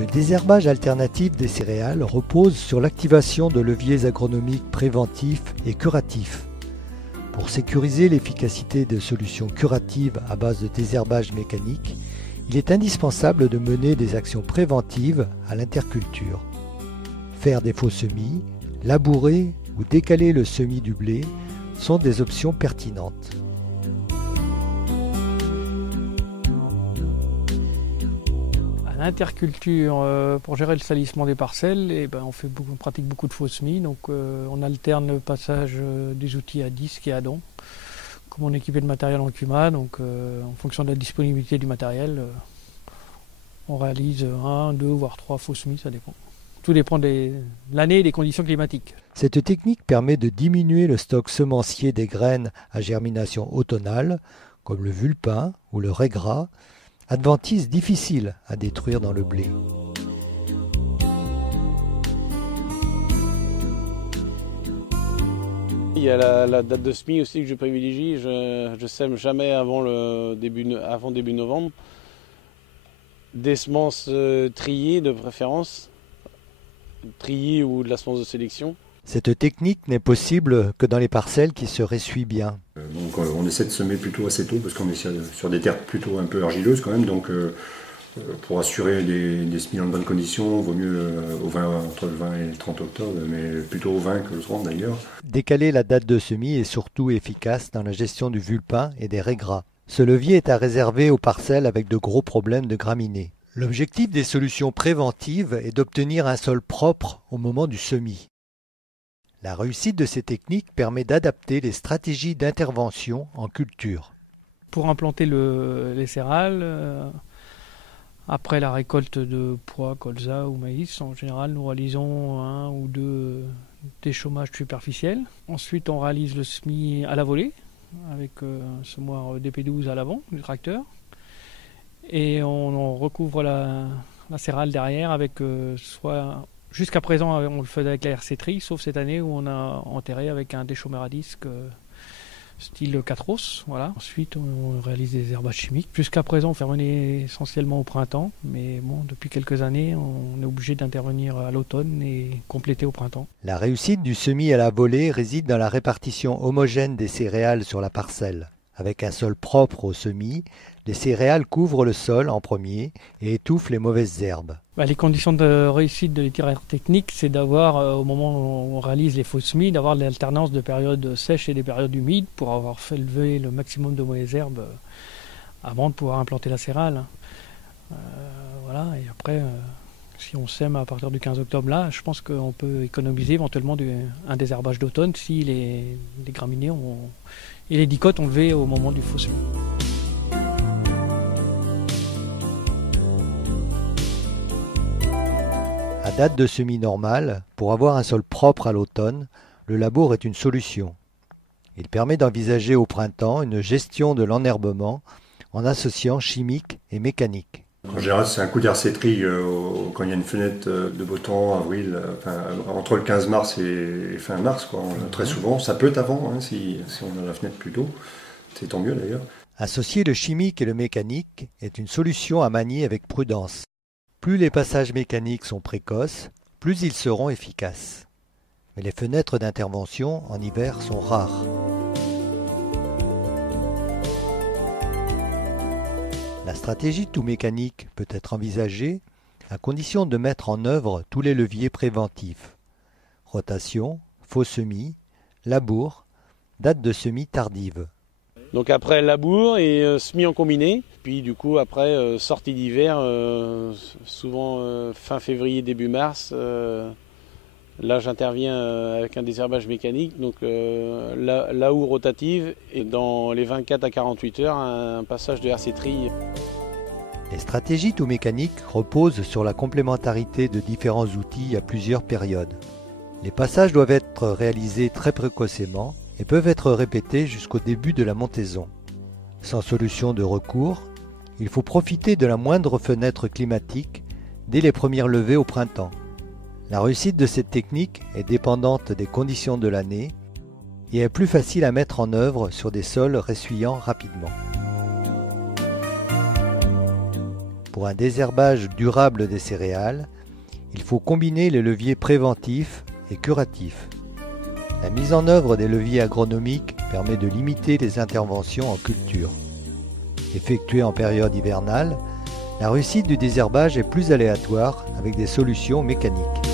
Le désherbage alternatif des céréales repose sur l'activation de leviers agronomiques préventifs et curatifs. Pour sécuriser l'efficacité de solutions curatives à base de désherbage mécanique, il est indispensable de mener des actions préventives à l'interculture. Faire des faux semis, labourer ou décaler le semis du blé sont des options pertinentes. L'interculture, pour gérer le salissement des parcelles, on pratique beaucoup de faux semis, donc on alterne le passage des outils à disque et à dents. Comme on est équipé de matériel en CUMA, donc en fonction de la disponibilité du matériel, on réalise 1, 2, voire 3 faux semis, ça dépend. Tout dépend de l'année et des conditions climatiques. Cette technique permet de diminuer le stock semencier des graines à germination automnale, comme le vulpin ou le régras, adventice difficile à détruire dans le blé. Il y a la date de semis aussi que je privilégie. Je sème jamais avant début novembre. Des semences triées de préférence, triées ou de la semence de sélection. Cette technique n'est possible que dans les parcelles qui se ressuient bien. Donc on essaie de semer plutôt assez tôt parce qu'on est sur des terres plutôt un peu argileuses quand même. Donc pour assurer des semis en bonnes conditions, il vaut mieux entre le 20 et le 30 octobre, mais plutôt au 20 que le 30 d'ailleurs. Décaler la date de semis est surtout efficace dans la gestion du vulpin et des régras. Ce levier est à réserver aux parcelles avec de gros problèmes de graminées. L'objectif des solutions préventives est d'obtenir un sol propre au moment du semis. La réussite de ces techniques permet d'adapter les stratégies d'intervention en culture. Pour implanter les céréales, après la récolte de pois, colza ou maïs, en général, nous réalisons 1 ou 2 déchômages superficiels. Ensuite, on réalise le semis à la volée, avec un semoir DP12 à l'avant du tracteur. Et on recouvre la céréale derrière avec soit... Jusqu'à présent, on le faisait avec la RC Tri, sauf cette année où on a enterré avec un déchômeur à disque style Catros. Voilà. Ensuite, on réalise des herbages chimiques. Jusqu'à présent, on intervenait essentiellement au printemps, mais bon, depuis quelques années, on est obligé d'intervenir à l'automne et compléter au printemps. La réussite du semis à la volée réside dans la répartition homogène des céréales sur la parcelle. Avec un sol propre au semis, les céréales couvrent le sol en premier et étouffent les mauvaises herbes. Les conditions de réussite de l'itinéraire technique, c'est d'avoir, au moment où on réalise les faux semis, d'avoir l'alternance de périodes sèches et des périodes humides pour avoir fait lever le maximum de mauvaises herbes avant de pouvoir implanter la céréale. Voilà, et après, si on sème à partir du 15 octobre, là, je pense qu'on peut économiser éventuellement un désherbage d'automne si les graminées et les dicotes ont levé au moment du faux semis. À date de semis normale, pour avoir un sol propre à l'automne, le labour est une solution. Il permet d'envisager au printemps une gestion de l'enherbement en associant chimique et mécanique. En général, c'est un coup d'RC Tri quand il y a une fenêtre de beau temps, avril, entre le 15 mars et fin mars, quoi. Très souvent, ça peut être avant, si on a la fenêtre plus tôt, c'est tant mieux d'ailleurs. Associer le chimique et le mécanique est une solution à manier avec prudence. Plus les passages mécaniques sont précoces, plus ils seront efficaces. Mais les fenêtres d'intervention en hiver sont rares. La stratégie tout mécanique peut être envisagée à condition de mettre en œuvre tous les leviers préventifs. Rotation, faux semis, labour, date de semis tardive. Donc après labour et semis en combiné, puis du coup après sortie d'hiver, souvent fin février, début mars, là j'interviens avec un désherbage mécanique, donc là où rotative, et dans les 24 à 48 heures, un passage de RC Tri. Les stratégies tout mécaniques reposent sur la complémentarité de différents outils à plusieurs périodes. Les passages doivent être réalisés très précocement et peuvent être répétés jusqu'au début de la montaison. Sans solution de recours, il faut profiter de la moindre fenêtre climatique dès les premières levées au printemps. La réussite de cette technique est dépendante des conditions de l'année et est plus facile à mettre en œuvre sur des sols ressuyant rapidement. Pour un désherbage durable des céréales, il faut combiner les leviers préventifs et curatifs. La mise en œuvre des leviers agronomiques permet de limiter les interventions en culture. Effectuée en période hivernale, la réussite du désherbage est plus aléatoire avec des solutions mécaniques.